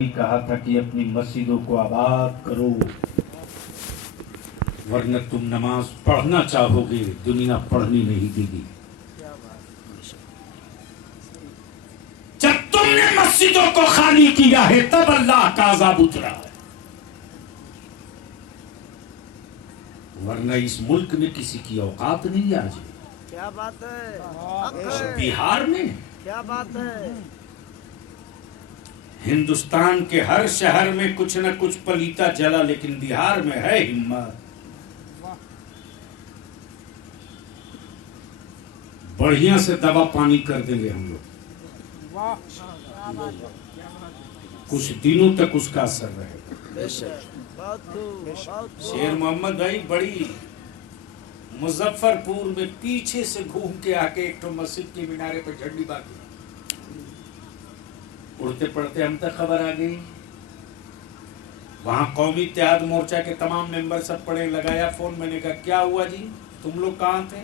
कहा था कि अपनी मस्जिदों को आबाद करो वरना तुम नमाज पढ़ना चाहोगे, दुनिया पढ़नी नहीं देगी। जब तुमने मस्जिदों को खाली किया है तब अल्लाह का अज़ाब उतरा है, वरना इस मुल्क में किसी की औकात नहीं आज। क्या बात है? बिहार में क्या बात है? हिंदुस्तान के हर शहर में कुछ न कुछ पलीता जला, लेकिन बिहार में है हिम्मत। बढ़िया से दवा पानी कर देंगे हम लोग, कुछ दिनों तक उसका असर रहेगा। शेर मोहम्मद भाई बड़ी मुजफ्फरपुर में पीछे से घूम के आके एक तो मस्जिद के मीनारे पर झंडी बांधी, उड़ते पड़ते हम तक खबर आ गई। वहां कौमी इत्तेहाद मोर्चा के तमाम मेंबर सब पड़े, लगाया फोन। मैंने कहा क्या हुआ जी, तुम लोग कहां थे?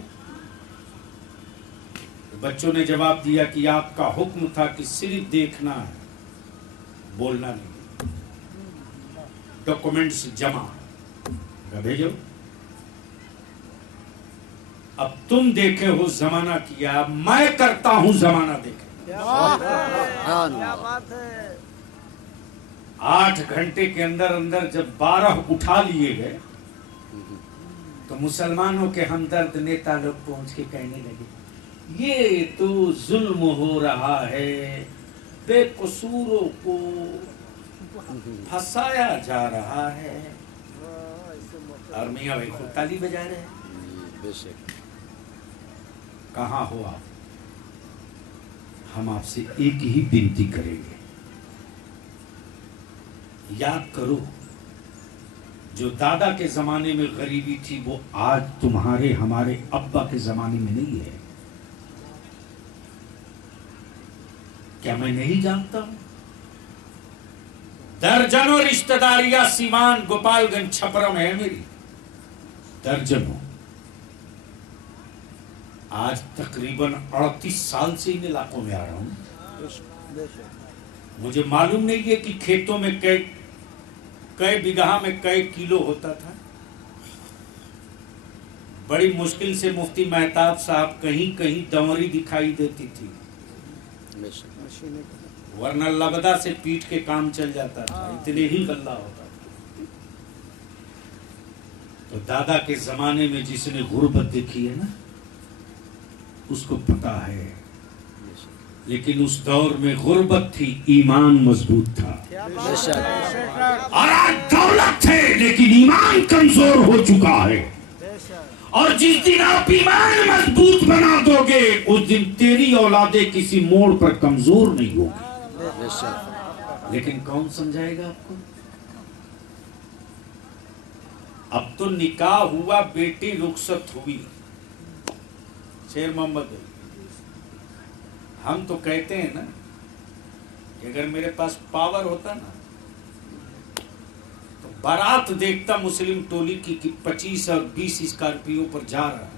तो बच्चों ने जवाब दिया कि आपका हुक्म था कि सिर्फ देखना है, बोलना नहीं, डॉक्यूमेंट्स जमा भेजो। अब तुम देखे हो जमाना किया, मैं करता हूं जमाना देखे। क्या बात है? 8 घंटे के अंदर अंदर जब 12 उठा लिए गए तो मुसलमानों के हमदर्द नेता लोग पहुंच के कहने लगे ये तो जुल्म हो रहा है, बेकसूरों को फंसाया जा रहा है। और मियां भाई खुद ताली बजा रहे हैं। कहाँ हो आप? हम आपसे एक ही विनती करेंगे, याद करो जो दादा के जमाने में गरीबी थी वो आज तुम्हारे हमारे अब्बा के जमाने में नहीं है। क्या मैं नहीं जानता हूं? दर्जनों रिश्तेदारियां सीवान, गोपालगंज, छपरा में है मेरी, दर्जनों। आज तकरीबन 38 साल से इन इलाकों में आ रहा हूं। मुझे मालूम नहीं है कि खेतों में कई बिगहा में कई किलो होता था। बड़ी मुश्किल से मुफ्ती मेहताब साहब कहीं कहीं दंवरी दिखाई देती थी, वरना लबदा से पीट के काम चल जाता था, इतने ही गल्ला होता था। तो दादा के जमाने में जिसने गुर्बत देखी है ना उसको पता है, लेकिन उस दौर में गुर्बत थी, ईमान मजबूत था। और आज दौलत है लेकिन ईमान कमजोर हो चुका है। और जिस दिन आप ईमान मजबूत बना दोगे उस दिन तेरी औलादे किसी मोड़ पर कमजोर नहीं होगी। लेकिन कौन समझाएगा आपको? अब तो निकाह हुआ, बेटी रुखसत हुई। शेर मोहम्मद, हम तो कहते हैं ना कि अगर मेरे पास पावर होता ना तो बारात देखता मुस्लिम टोली की कि 25 और 20 स्कॉर्पियो पर जा रहा है,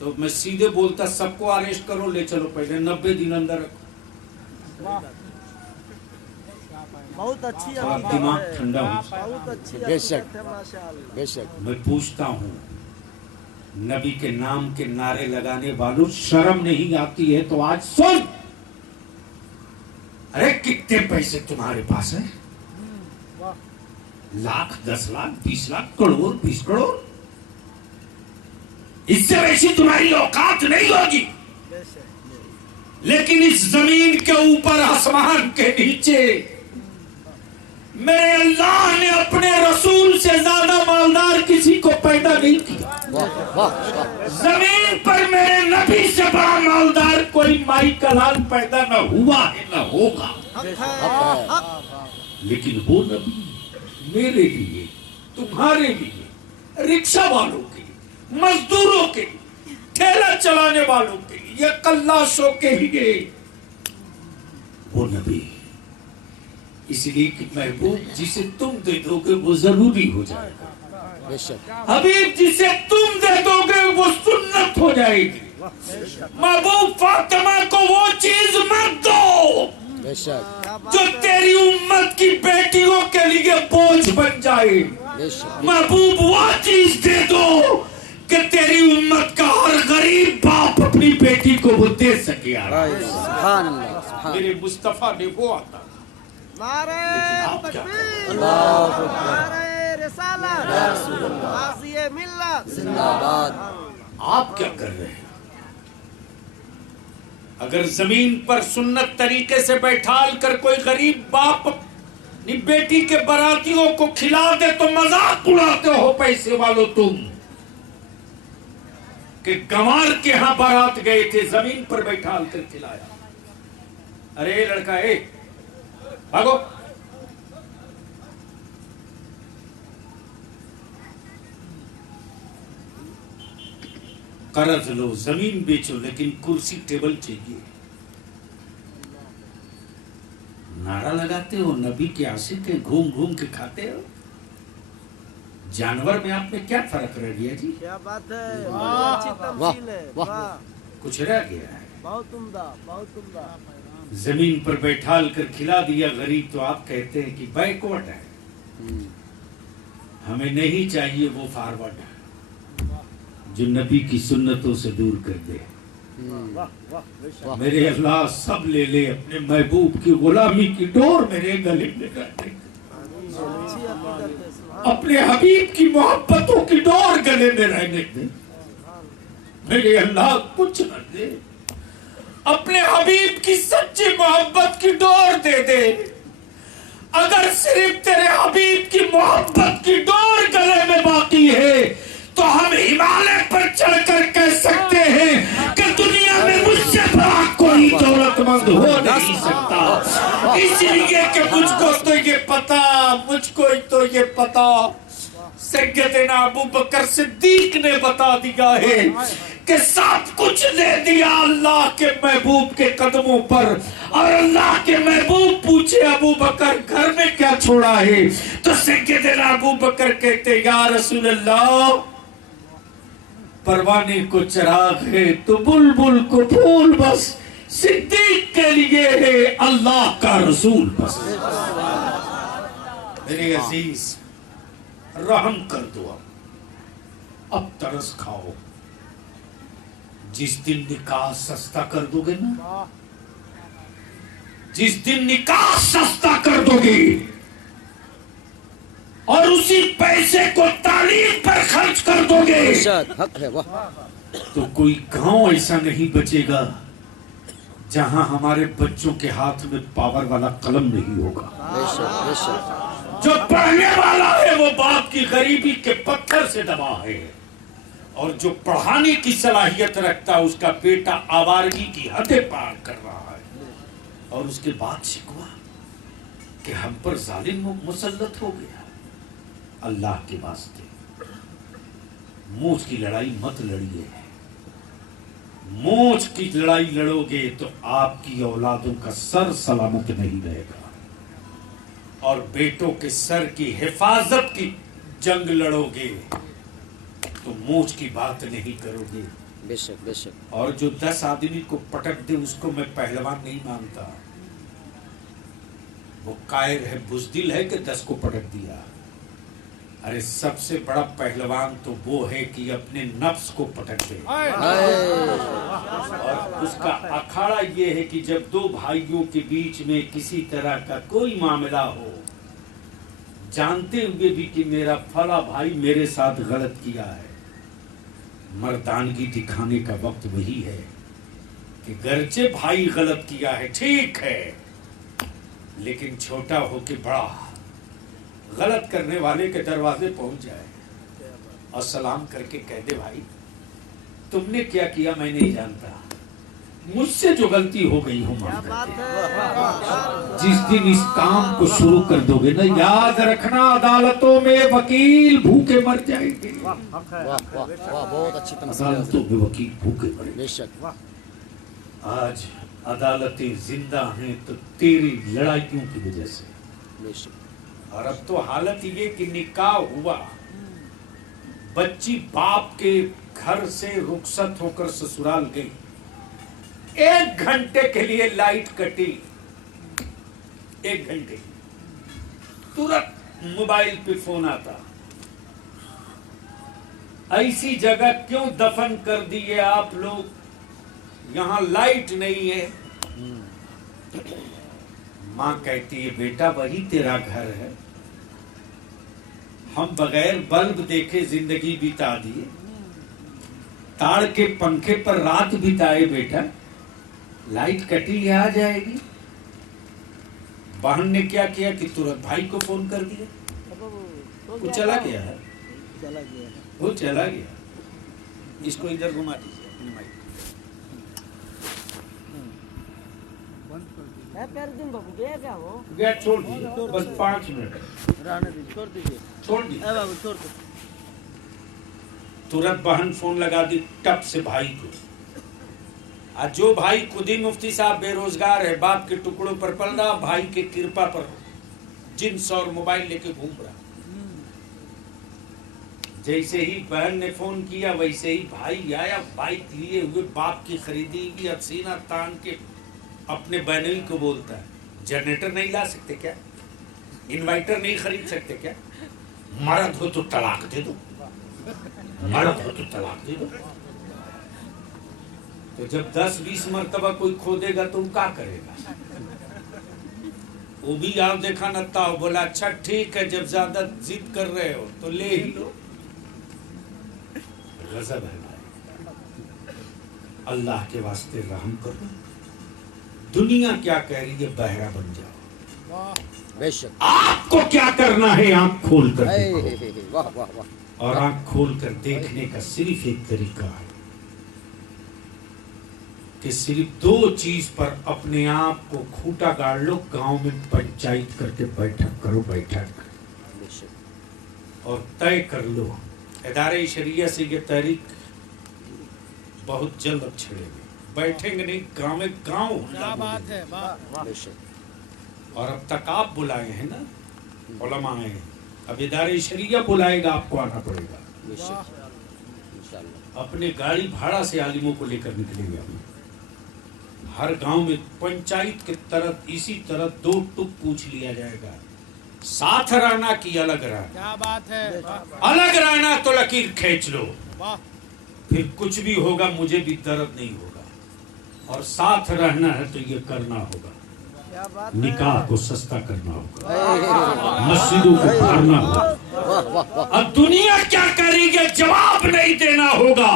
तो मैं सीधे बोलता सबको अरेस्ट करो, ले चलो, पहले 90 दिन अंदर रखो। बहुत अच्छी दिमाग ठंडा हो। बहुत अच्छी बेशक। मैं पूछता हूँ, नबी के नाम के नारे लगाने वालों, शर्म नहीं आती है तो आज सुन। अरे कितने पैसे तुम्हारे पास है? लाख, 10 लाख, 20 लाख, करोड़, 20 करोड़, इससे वैसी तुम्हारी औकात नहीं होगी। लेकिन इस जमीन के ऊपर, आसमान के नीचे मेरे अल्लाह ने अपने रसूल से ज्यादा मालदार किसी को पैदा नहीं किया। जमीन पर मेरे नबी से बड़ा मालदार कोई माई का लाल पैदा न हुआ है न होगा। लेकिन वो नबी मेरे लिए, तुम्हारे लिए, रिक्शा वालों के लिए, मजदूरों के लिए, ठेला चलाने वालों के लिए, या कल्लाशों के लिए, वो नबी इसलिए कि महबूब जिसे तुम दे दोगे वो जरूरी हो जाएगा। हबीब जिसे तुम दे दोगे वो सुन्नत हो जाएगी। महबूब फातिमा को वो चीज मत दो जो तेरी उम्मत کی بیٹیوں کے لیے بوجھ بن جائے. محبوب وہ چیز دے دو کہ تیری امت کا ہر غریب باپ اپنی بیٹی کو وہ دے سکے. سبحان اللہ. میرے مصطفیٰ نے وہ عطا. نعرہ تکبیر، اللہ نعرہ رسالت، غازی ملت زندہ باد. آپ کیا کر رہے ہیں؟ اگر زمین پر سنت طریقے سے بیٹھال کر کوئی غریب باپ اپنی بیٹی کے براتیوں کو کھلا دے تو مذاق اڑاتے ہو پیسے والوں تم، کہ گنوار کے ہاں بارات گئے تھے زمین پر بیٹھال کر کھلایا. ارے لڑکا اے بھاگو. قرض لو، زمین بیچو، لیکن کرسی ٹیبل چاہیے. نعرہ لگاتے ہو نبی کے عاشق ہیں، گھوم گھوم کے کھاتے ہو. جانور میں آپ میں کیا فرق رہ گیا جی؟ کیا بات ہے، بہت اچھی تمثیل ہے. واہ، کچھ رہ گیا ہے؟ بہت عمدہ، بہت عمدہ. زمین پر بیٹھال کر کھلا دیا غریب تو آپ کہتے ہیں کہ بیکورڈ ہے. ہمیں نہیں چاہیے وہ فارورڈ جو نبی کی سنتوں سے دور کر دے. میرے اللہ سب لے لے اپنے محبوب کی غلامی کی ڈور میرے گلے میں رہنے. اچھی عقیدت ہے. اپنے حبیب کی محبتوں کی ڈور گلے میں رہنے دے. میرے اللہ کچھ نہ دے، اپنے حبیب کی سچی محبت کی ڈور دے دے. اگر صرف تیرے حبیب کی محبت کی ڈور گلے میں باقی ہے تو ہم ہمالیہ پر چڑھ کر کہہ سکتے ہیں کہ دنیا میں مجھ سے بڑا کوئی دولت مند ہو نہیں سکتا. اس لیے کہ مجھ کو تو یہ پتا، مجھ کو تو یہ پتا، سیدنا ابو بکر صدیق نے بتا دیا ہے کہ سب کچھ دے دیا اللہ کے محبوب کے قدموں پر. اور اللہ کے محبوب پوچھے ابو بکر گھر میں کیا چھوڑا ہے تو سیدنا ابو بکر کہتے یا رسول اللہ پروانے کو چراغ ہے تو بلبل کو پھول بس، صدیق کے لیے ہے اللہ کا رسول بس. میرے عزیز رحم کر دو، اب ترس کھاؤ. جس دن نکاح سستا کر دو گے نا، جس دن نکاح سستا کر دو گے اور اسی پیسے کو تعلیم پر خرچ کر دو گے حق ہے. واہ، تو کوئی گاؤں ایسا نہیں بچے گا جہاں ہمارے بچوں کے ہاتھ میں پاور والا قلم نہیں ہوگا. بے شک بے شک. جو پڑھنے والا ہے وہ باپ کی غریبی کے پتھر سے دبا ہے، اور جو پڑھانے کی صلاحیت رکھتا اس کا بیٹا آوارگی کی حدیں پار کر رہا ہے. اور اس کے بعد شکوا کہ ہم پر ظالم مسلط ہو گیا. اللہ کے واسطے موج کی لڑائی مت لڑیے. موج کی لڑائی لڑو گے تو آپ کی اولادوں کا سر سلامت نہیں رہے گا، اور بیٹوں کے سر کی حفاظت کی جنگ لڑو گے تو موج کی بات نہیں کرو گے. بے شک بے شک. اور جو 10 آدمی کو پٹک دے اس کو میں پہلوان نہیں مانتا. وہ قائر ہے، بزدل ہے کہ 10 کو پٹک دیا. ارے سب سے بڑا پہلوان تو وہ ہے کہ اپنے نفس کو پٹک دے. اور اس کا اکھاڑا یہ ہے کہ جب دو بھائیوں کے بیچ میں کسی طرح کا کوئی معاملہ ہو، جانتے ہوئے بھی کہ میرا فلاں بھائی میرے ساتھ غلط کیا ہے، مردانگی دکھانے کا وقت وہی ہے کہ گرچہ بھائی غلط کیا ہے ٹھیک ہے، لیکن چھوٹا ہو کے بڑا غلط کرنے والے کے دروازے پہنچ جائے اور سلام کر کے کہہ دے بھائی تم نے کیا کیا میں نہیں جانتا، مجھ سے جو غلطی ہو گئی ہو معاف کر دے. جس دن اس کام کو شروع کر دو گے نا، یاد رکھنا عدالتوں میں وکیل بھوکے مر جائیں گے. واہ واہ واہ، بہت اچھی تمثیل. عدالتوں میں وکیل بھوکے مریں گے. بے شک. آج عدالتیں زندہ ہیں تو تیری لڑائیوں کی وجہ سے. بے شک. اور اب تو حالت یہ کہ نکاح ہوا، بچی باپ کے گھر سے رخصت ہو کر سسرال گئی، 1 گھنٹے کے لیے لائٹ کٹی، 1 گھنٹے तुरंत मोबाइल पे फोन आता, ऐसी जगह क्यों दफन कर दिए आप लोग, यहाँ लाइट नहीं है। माँ कहती है बेटा वही तेरा घर है, हम बगैर बल्ब देखे जिंदगी बिता दिए, ताड़ के पंखे पर रात बिताए बेटा, लाइट कटी है आ जाएगी। बहन ने क्या किया कि तुरंत भाई को फोन कर दिया, वो चला गया है, चला गया है। वो चला गया। इसको इधर घुमा दीजिए। कर दिन बाबू गया क्या वो? गया, छोड़ दीजिए बस 5 मिनट रहने दीजिए, छोड़ दीजिए। छोड़ दीजिए। बाबू छोड़ दो। तुरंत बहन फोन लगा दी टप से भाई को। आज जो भाई खुद ही मुफ्ती साहब बेरोजगार है, बाप के टुकड़ों पर पल रहा, भाई के कृपा पर जिन्स और मोबाइल लेके घूम रहा। जैसे ही बहन ने फोन किया वैसे ही भाई आया, बाइक लिए हुए, बाप की खरीदी की हसीना तान के अपने बहनोई को बोलता है, जनरेटर नहीं ला सकते क्या, इन्वर्टर नहीं खरीद सकते क्या, मर्द हो तो तलाक दे दो, मर्द हो तो तलाक दे दो। तो जब 10-20 मरतबा कोई खोदेगा तो वो क्या करेगा? वो भी आप देखा नत्ता हो, बोला अच्छा ठीक है, जब ज्यादा जिद कर रहे हो तो ले ही लो। गजब है भाई, अल्लाह के वास्ते रहम करो। दुनिया क्या कह रही है, बहरा बन जाओ। बेशक। आपको क्या करना है, आंख खोल कर देखो। वाह वाह वाह। और आंख खोल कर देखने का सिर्फ एक तरीका है कि सिर्फ 2 चीज पर अपने आप को खूंटा गाड़ लो। गांव में पंचायत करके बैठक करो, बैठक, और तय कर लो इदारे शरिया से ये तहरीक बहुत जल्द अब छिड़ेगी। बैठेंगे नहीं, गांव में गांव। क्या बात है, वाह। और अब तक आप बुलाए हैं ना, उलमा आए हैं, अब इदारे शरिया बुलाएगा, आपको आना पड़ेगा। अपने गाड़ी भाड़ा से आलिमों को लेकर निकलेंगे हम। हर गांव में पंचायत के तरफ इसी तरह 2 टुक पूछ लिया जाएगा, साथ रहना कि अलग रहना। क्या बात है, अलग रहना तो लकीर खींच लो, फिर कुछ भी होगा मुझे भी दर्द नहीं होगा, और साथ रहना है तो ये करना होगा, क्या बात? निकाह को सस्ता करना होगा, मस्जिदों को भरना होगा। अब दुनिया क्या करेगी, जवाब नहीं देना होगा।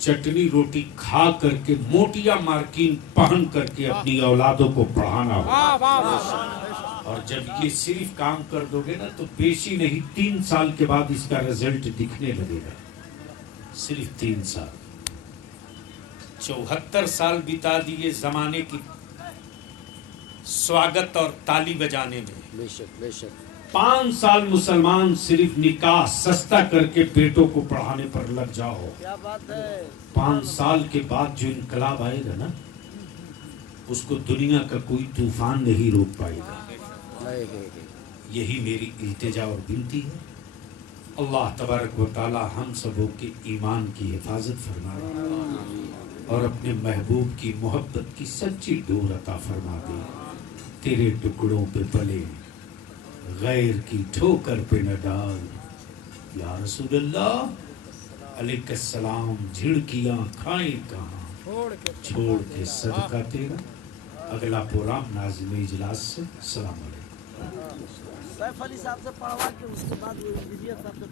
चटनी रोटी खा करके, मोटिया मार्किन पहन करके अपनी औलादों को पढ़ाना होगा। और जब ये सिर्फ काम कर दोगे ना तो बेशी नहीं 3 साल के बाद इसका रिजल्ट दिखने लगेगा। सिर्फ 3 साल। 74 साल बिता दिए जमाने की स्वागत और ताली बजाने में। बेशक बेशक। 5 साल मुसलमान सिर्फ निकाह सस्ता करके बेटों को पढ़ाने पर लग जाओ। क्या बात है? 5 साल के बाद जो इनकलाब आएगा ना, उसको दुनिया का कोई तूफान नहीं रोक पाएगा। यही मेरी इल्तिजा और विनती है। अल्लाह तबारक व तआला हम सबों के ईमान की हिफाजत फरमाए और अपने महबूब की मोहब्बत की सच्ची डोर अता फरमा दे। तेरे टुकड़ों पे पले, गैर की ठोकर पे न डाल। या रसूल अल्लाह अलैहिस्सलाम, झिड़कियाँ खाएं कहाँ, छोड़ के सदका तेरा। अगला प्रोग्राम नाज़िम इजलास से। सलाम अलैकुम। सैफ अली साहब से पढ़वा के उसके बाद वो इंजीनियर साहब से